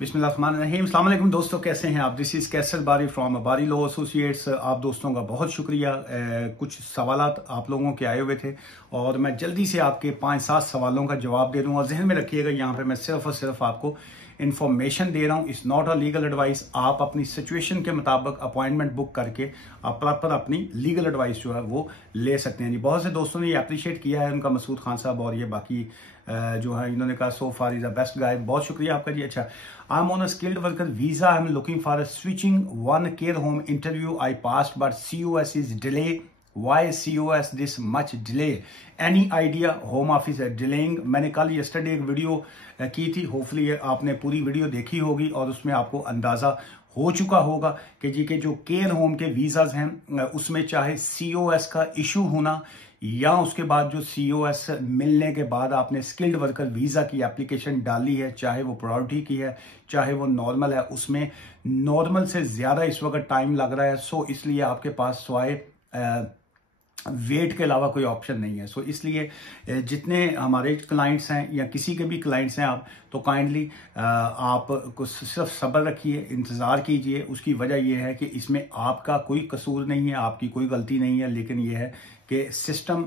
बिस्मिल्लाहिर्रहमानिर्रहीम। अस्सलाम वालेकुम दोस्तों, कैसे हैं आप? दिस इज कैसर बारी फ्रॉम बारी लॉ एसोसिएट्स। आप दोस्तों का बहुत शुक्रिया। कुछ सवालात आप लोगों के आए हुए थे और मैं जल्दी से आपके 5-7 सवालों का जवाब दे दूंगा। जहन में रखिएगा, यहाँ पे मैं सिर्फ और सिर्फ आपको इन्फॉर्मेशन दे रहा हूँ। It's not a legal advice. आप अपनी सिचुएशन के मुताबिक अपॉइंटमेंट बुक करके आप प्रॉपर अपनी लीगल एडवाइस जो है वो ले सकते हैं जी। बहुत से दोस्तों ने ये अप्रिशिएट किया है, उनका मसूद खान साहब और ये बाकी जो है, इन्होंने कहा so far is the best guy. बहुत शुक्रिया आपका जी। अच्छा, I am on a skilled worker visa, I am looking for a switching one care home interview I passed but COS is delay. Why COS this much delay? Any idea? Home office है delaying. मैंने कल yesterday एक video की थी, hopefully आपने पूरी video देखी होगी और उसमें आपको अंदाजा हो चुका होगा कि जी के जो केयर होम के वीजाज हैं उसमें चाहे COS का इशू होना या उसके बाद जो COS मिलने के बाद आपने स्किल्ड वर्कर वीजा की एप्लीकेशन डाली है, चाहे वो प्रायोरिटी की है चाहे वो नॉर्मल है, उसमें नॉर्मल से ज्यादा इस वक्त टाइम लग रहा है। सो इसलिए आपके पास स्वाय वेट के अलावा कोई ऑप्शन नहीं है। सो इसलिए जितने हमारे क्लाइंट्स हैं या किसी के भी क्लाइंट्स हैं आप, तो काइंडली आप को सिर्फ सब्र रखिए, इंतज़ार कीजिए। उसकी वजह यह है कि इसमें आपका कोई कसूर नहीं है, आपकी कोई गलती नहीं है, लेकिन यह है कि सिस्टम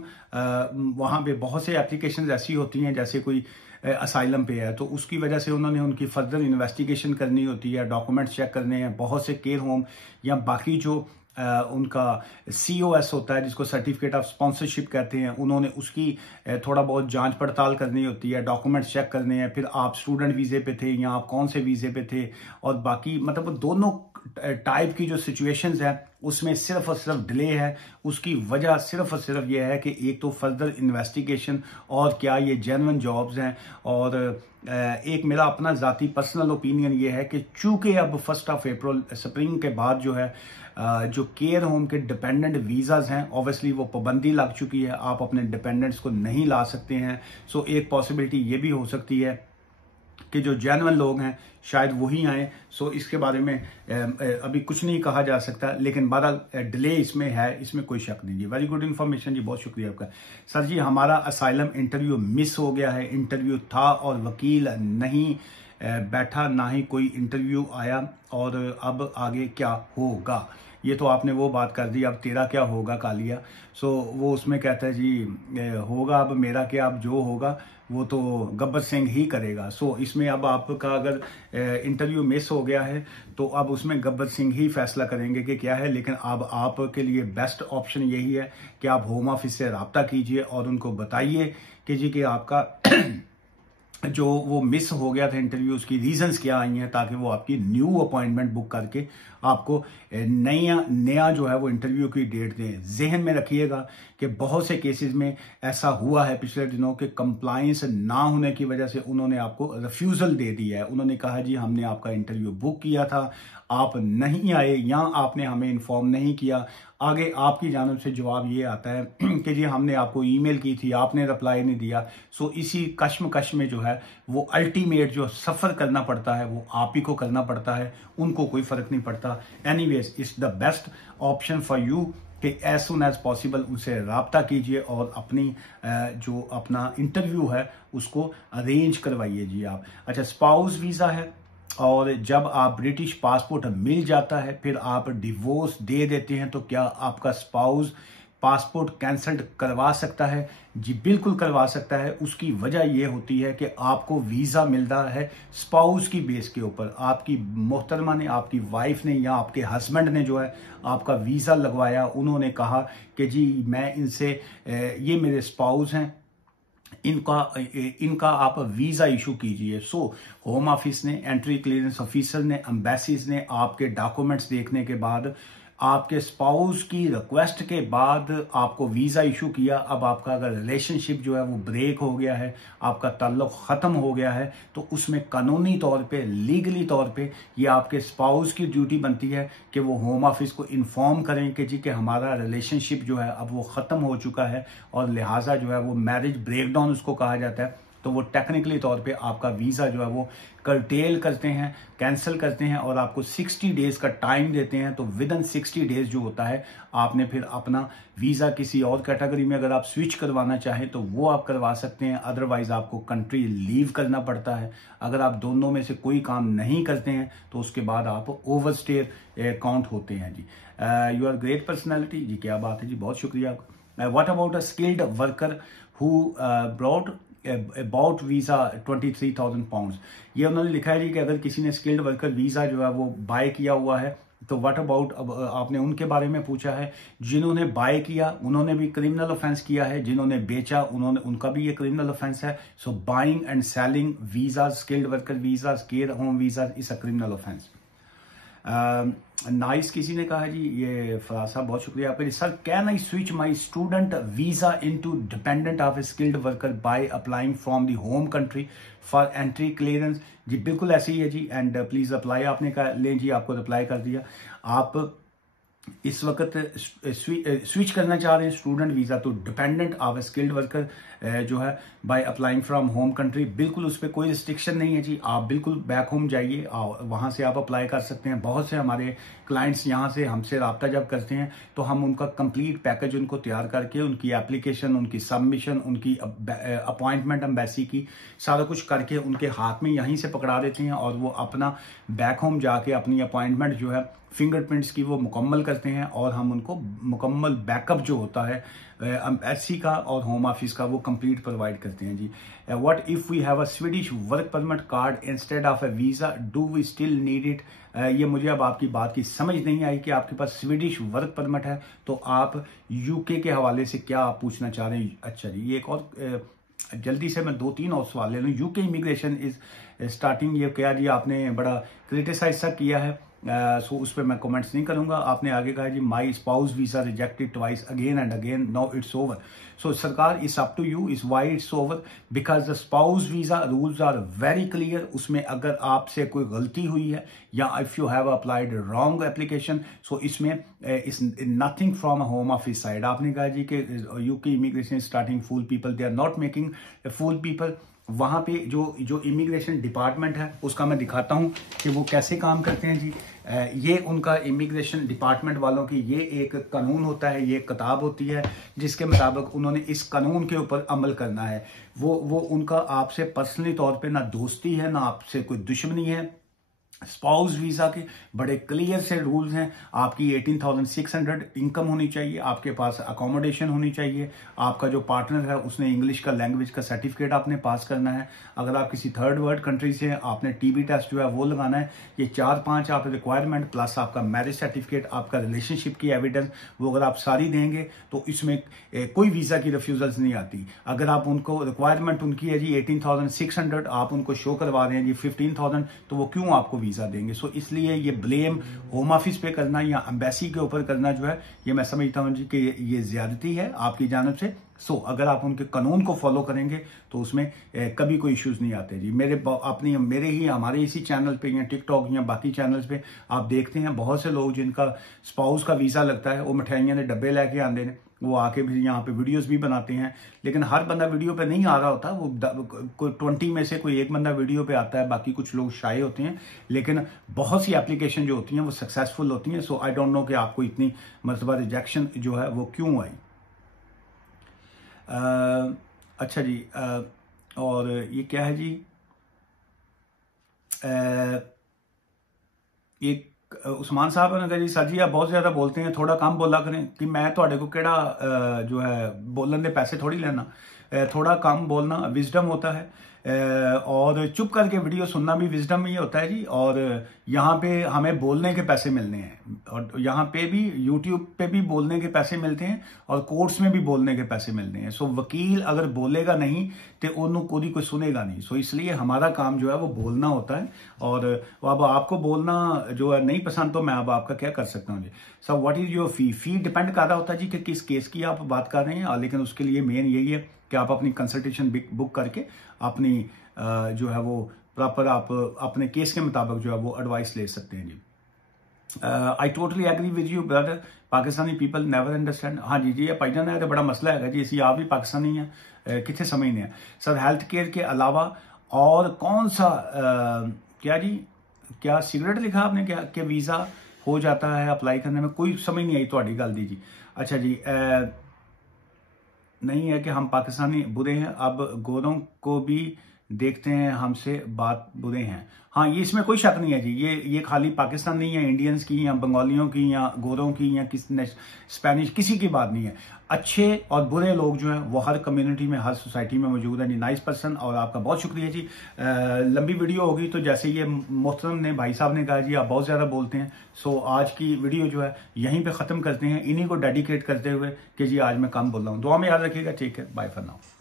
वहाँ पे बहुत से एप्लीकेशन ऐसी होती हैं, जैसे कोई असाइलम पे है तो उसकी वजह से उन्होंने उनकी फर्दर इन्वेस्टिगेशन करनी होती है, डॉक्यूमेंट्स चेक करने हैं। बहुत से केयर होम या बाकी जो उनका COS होता है, जिसको सर्टिफिकेट ऑफ स्पॉन्सरशिप कहते हैं, उन्होंने उसकी थोड़ा बहुत जांच पड़ताल करनी होती है, डॉक्यूमेंट्स चेक करने हैं। फिर आप स्टूडेंट वीजे पे थे या आप कौन से वीजे पे थे, और बाकी मतलब दोनों टाइप की जो सिचुएशंस है उसमें सिर्फ और सिर्फ डिले है। उसकी वजह सिर्फ और सिर्फ यह है कि एक तो फर्दर इन्वेस्टिगेशन और क्या ये जेन्युइन जॉब्स हैं, और एक मेरा अपना जाती पर्सनल ओपिनियन ये है कि चूंकि अब 1 अप्रैल स्प्रिंग के बाद जो है जो केयर होम के डिपेंडेंट वीजाज हैं, ऑब्वियसली वो पाबंदी लग चुकी है, आप अपने डिपेंडेंट्स को नहीं ला सकते हैं। सो एक पॉसिबिलिटी ये भी हो सकती है कि जो जेन्युइन लोग हैं शायद वही आए। सो इसके बारे में अभी कुछ नहीं कहा जा सकता, लेकिन बहरहाल डिले इसमें है, इसमें कोई शक नहीं जी। वेरी गुड इन्फॉर्मेशन जी, बहुत शुक्रिया आपका। सर जी, हमारा असाइलम इंटरव्यू मिस हो गया है। इंटरव्यू था और वकील नहीं बैठा, ना ही कोई इंटरव्यू आया, और अब आगे क्या होगा? ये तो आपने वो बात कर दी, अब तेरा क्या होगा कालिया। सो वो उसमें कहता है जी होगा अब मेरा क्या, अब जो होगा वो तो गब्बर सिंह ही करेगा। सो इसमें अब आपका अगर इंटरव्यू मिस हो गया है तो अब उसमें गब्बर सिंह ही फैसला करेंगे कि क्या है। लेकिन अब आपके लिए बेस्ट ऑप्शन यही है कि आप होम ऑफिस से रब्ता कीजिए और उनको बताइए कि जी कि आपका जो वो मिस हो गया था इंटरव्यू, उसकी रीजंस क्या आई हैं, ताकि वो आपकी न्यू अपॉइंटमेंट बुक करके आपको नया जो है वो इंटरव्यू की डेट दें। जहन में रखिएगा कि बहुत से केसेस में ऐसा हुआ है पिछले दिनों के कंप्लायंस ना होने की वजह से उन्होंने आपको रिफ्यूजल दे दिया है। उन्होंने कहा जी हमने आपका इंटरव्यू बुक किया था, आप नहीं आए या आपने हमें इन्फॉर्म नहीं किया। आगे आपकी जानिब से जवाब ये आता है कि जी हमने आपको ईमेल की थी, आपने रिप्लाई नहीं दिया। सो इसी कश्मकश में जो है वो अल्टीमेट जो सफर करना पड़ता है वो आप ही को करना पड़ता है, उनको कोई फर्क नहीं पड़ता। Anyways it's the best option for you कि एज सुन एज पॉसिबल उनसे रब्ता कीजिए और अपनी जो अपना इंटरव्यू है उसको अरेंज करवाइए जी आप। अच्छा, स्पाउस वीजा है, और जब आप ब्रिटिश पासपोर्ट मिल जाता है फिर आप डिवोर्स दे देते हैं, तो क्या आपका स्पाउस पासपोर्ट कैंसल्ड करवा सकता है? जी बिल्कुल करवा सकता है। उसकी वजह यह होती है कि आपको वीजा मिलता है स्पाउस की बेस के ऊपर। आपकी मोहतरमा ने, आपकी वाइफ ने या आपके हस्बैंड ने जो है आपका वीजा लगवाया, उन्होंने कहा कि जी मैं इनसे ये मेरे स्पाउस हैं, इनका आप वीजा इशू कीजिए। सो होम ऑफिस ने, एंट्री क्लियरेंस ऑफिसर ने, एम्बेसीज ने आपके डॉक्यूमेंट्स देखने के बाद, आपके स्पाउस की रिक्वेस्ट के बाद आपको वीजा इशू किया। अब आपका अगर रिलेशनशिप जो है वो ब्रेक हो गया है, आपका ताल्लुक खत्म हो गया है, तो उसमें कानूनी तौर पे, लीगली तौर पे ये आपके स्पाउस की ड्यूटी बनती है कि वो होम ऑफिस को इन्फॉर्म करें कि जी कि हमारा रिलेशनशिप जो है अब वो खत्म हो चुका है, और लिहाजा जो है वो मैरिज ब्रेकडाउन उसको कहा जाता है। तो वो टेक्निकली तौर पे आपका वीज़ा जो है वो कर्टेल करते हैं, कैंसिल करते हैं और आपको 60 डेज का टाइम देते हैं। तो विद इन 60 डेज जो होता है आपने फिर अपना वीज़ा किसी और कैटेगरी में अगर आप स्विच करवाना चाहें तो वो आप करवा सकते हैं, अदरवाइज आपको कंट्री लीव करना पड़ता है। अगर आप दोनों में से कोई काम नहीं करते हैं तो उसके बाद आप ओवरस्टे काउंट होते हैं जी। यू आर ग्रेट पर्सनैलिटी जी, क्या बात है जी, बहुत शुक्रिया आपका। What about a skilled worker who broad about visa 23,000 pounds. ये उन्होंने लिखा है जी कि अगर किसी ने स्किल्ड वर्कर वीजा जो है वो बाय किया हुआ है तो व्हाट अबाउट, अब आपने उनके बारे में पूछा है। जिन्होंने बाय किया उन्होंने भी क्रिमिनल ऑफेंस किया है, जिन्होंने बेचा उनका भी ये क्रिमिनल ऑफेंस है। So buying and selling visa, skilled worker visa, care home visa is a criminal offence. Nice किसी ने कहा जी, ये फराज साहब बहुत शुक्रिया आपका। Sir can I switch my student visa into dependent of a skilled worker by applying from the home country for entry clearance. जी बिल्कुल ऐसे ही है जी, एंड प्लीज अप्लाई आपने कहा, लें जी आपको रिप्लाई कर दिया। आप इस वक्त स्विच करना चाह रहे हैं स्टूडेंट वीजा तो dependent of a skilled worker जो है bye applying from home country, बिल्कुल उस पर कोई रिस्ट्रिक्शन नहीं है जी। आप बिल्कुल बैक होम जाइए और वहां से आप अप्लाई कर सकते हैं। बहुत से हमारे क्लाइंट्स यहाँ से हमसे रब्ता जब करते हैं तो हम उनका कंप्लीट पैकेज उनको तैयार करके उनकी एप्लीकेशन, उनकी सबमिशन, उनकी अपॉइंटमेंट एम्बेसी की सारा कुछ करके उनके हाथ में यहीं से पकड़ा देते हैं और वो अपना बैक होम जाके अपनी अपॉइंटमेंट जो है फिंगरप्रिंट्स की वो मुकम्मल करते हैं और हम उनको मुकम्मल बैकअप जो होता है एम्बेसी का और होम ऑफिस का वो कंप्लीट प्रोवाइड करते हैं जी। What if we have a Swedish work permit card instead of a visa, do we still need it. ये मुझे अब आपकी बात की समझ नहीं आई कि आपके पास स्वीडिश वर्क परमिट है तो आप यूके के हवाले से क्या आप पूछना चाह रहे हैं। अच्छा जी, ये एक और जल्दी से मैं 2-3 और सवाल ले लूँ। यूके इमिग्रेशन इज स्टार्टिंग, ये क्या जी आपने बड़ा क्रिटिसाइज सा किया है, सो उस पर मैं कमेंट्स नहीं करूंगा। आपने आगे कहा जी my spouse visa rejected twice again and again, now it's over. So सरकार it's up to you is why it's over, because the spouse visa rules are very clear. उसमें अगर आपसे कोई गलती हुई है या if you have applied wrong application, so इसमें it's nothing from home office side. आपने कहा जी कि UK immigration starting fool people, they are not making fool people. वहां पे जो इमिग्रेशन डिपार्टमेंट है उसका मैं दिखाता हूं कि वो कैसे काम करते हैं जी। ये उनका इमिग्रेशन डिपार्टमेंट वालों की ये एक कानून होता है, ये किताब होती है जिसके मुताबिक उन्होंने इस कानून के ऊपर अमल करना है। वो उनका आपसे पर्सनली तौर पे ना दोस्ती है ना आपसे कोई दुश्मनी है। स्पाउस वीजा के बड़े क्लियर से रूल्स हैं। आपकी 18,600 इनकम होनी चाहिए, आपके पास अकोमोडेशन होनी चाहिए, आपका जो पार्टनर है उसने इंग्लिश का लैंग्वेज का सर्टिफिकेट आपने पास करना है। अगर आप किसी थर्ड वर्ल्ड कंट्री से हैं आपने टीबी टेस्ट जो है वो लगाना है। ये 4-5 आप रिक्वायरमेंट प्लस आपका मैरिज सर्टिफिकेट, आपका रिलेशनशिप की एविडेंस, वो अगर आप सारी देंगे तो इसमें कोई वीजा की रिफ्यूजल्स नहीं आती। अगर आप उनको रिक्वायरमेंट उनकी है जी 18,600, आप उनको शो करवा रहे हैं जी 15,000, तो वो क्यों आपको वीजा देंगे। सो इसलिए ये ब्लेम होम ऑफिस पे करना या एम्बेसी के ऊपर करना जो है ये मैं समझता हूं जी कि ये ज्यादती है आपकी जानब से। सो अगर आप उनके कानून को फॉलो करेंगे तो उसमें कभी कोई इश्यूज नहीं आते जी। हमारे इसी चैनल पे या टिकटॉक या बाकी चैनल्स पे आप देखते हैं बहुत से लोग जिनका स्पाउस का वीजा लगता है वो मिठाइयां के डब्बे लेके आते हैं, वो आके भी यहाँ पे वीडियोस भी बनाते हैं। लेकिन हर बंदा वीडियो पे नहीं आ रहा होता, वो 20 में से कोई एक बंदा वीडियो पे आता है, बाकी कुछ लोग शाये होते हैं। लेकिन बहुत सी एप्लीकेशन जो होती हैं वो सक्सेसफुल होती हैं। सो आई डोंट नो कि आपको इतनी मरतबा रिजेक्शन जो है वो क्यों आई। अच्छा जी, और ये क्या है जी, ये उस्मान साहब ने कहा जी सर जी आप बहुत ज्यादा बोलते हैं, थोड़ा कम बोला करें। कि मैं थोड़े को केड़ा जो है बोलने के पैसे थोड़ी लेना, थोड़ा कम बोलना विजडम होता है और चुप करके वीडियो सुनना भी विजडम ही होता है जी। और यहाँ पे हमें बोलने के पैसे मिलने हैं और यहाँ पे भी यूट्यूब पे भी बोलने के पैसे मिलते हैं और कोर्ट्स में भी बोलने के पैसे मिलते हैं। सो वकील अगर बोलेगा नहीं तो उन्होंने कोई सुनेगा नहीं। सो इसलिए हमारा काम जो है वो बोलना होता है। और अब आपको बोलना जो है नहीं पसंद तो मैं अब आपका क्या कर सकता हूँ जी। So what is your fee depend कर रहा होता है जी कि किस केस की आप बात कर रहे हैं। लेकिन उसके लिए मेन यही है कि आप अपनी कंसल्टेशन बुक करके अपनी जो है वो प्रॉपर आप अपने केस के मुताबिक जो है वो एडवाइस ले सकते हैं जी। I totally agree with you brother, Pakistani people never understand. हाँ जी जी, भाईजान है तो बड़ा मसला है जी, असी आप भी पाकिस्तानी हैं, कितने समझने हैं सर। हेल्थ केयर के अलावा और कौन सा क्या जी, क्या सिगरेट लिखा आपने, क्या कि वीज़ा हो जाता है अप्लाई करने में, कोई समझ नहीं आई थोड़ी गल दी जी। अच्छा जी, नहीं है कि हम पाकिस्तानी बुरे हैं, अब गोरों को भी देखते हैं हमसे बात बुरे हैं। हाँ, ये इसमें कोई शक नहीं है जी, ये खाली पाकिस्तान नहीं है, इंडियंस की या बंगालियों की या गोरों की या स्पेनिश किसी की बात नहीं है। अच्छे और बुरे लोग जो हैं वो हर कम्युनिटी में, हर सोसाइटी में मौजूद है जी। नाइस पर्सन, और आपका बहुत शुक्रिया जी। लंबी वीडियो होगी तो जैसे ये मोहतरम ने, भाई साहब ने कहा जी आप बहुत ज़्यादा बोलते हैं, सो आज की वीडियो जो है यहीं पे ख़त्म करते हैं, इन्हीं को डेडिकेट करते हुए कि जी आज मैं कम बोल रहा हूँ। दुआ में याद रखिएगा, ठीक है, बाय फॉर नाउ।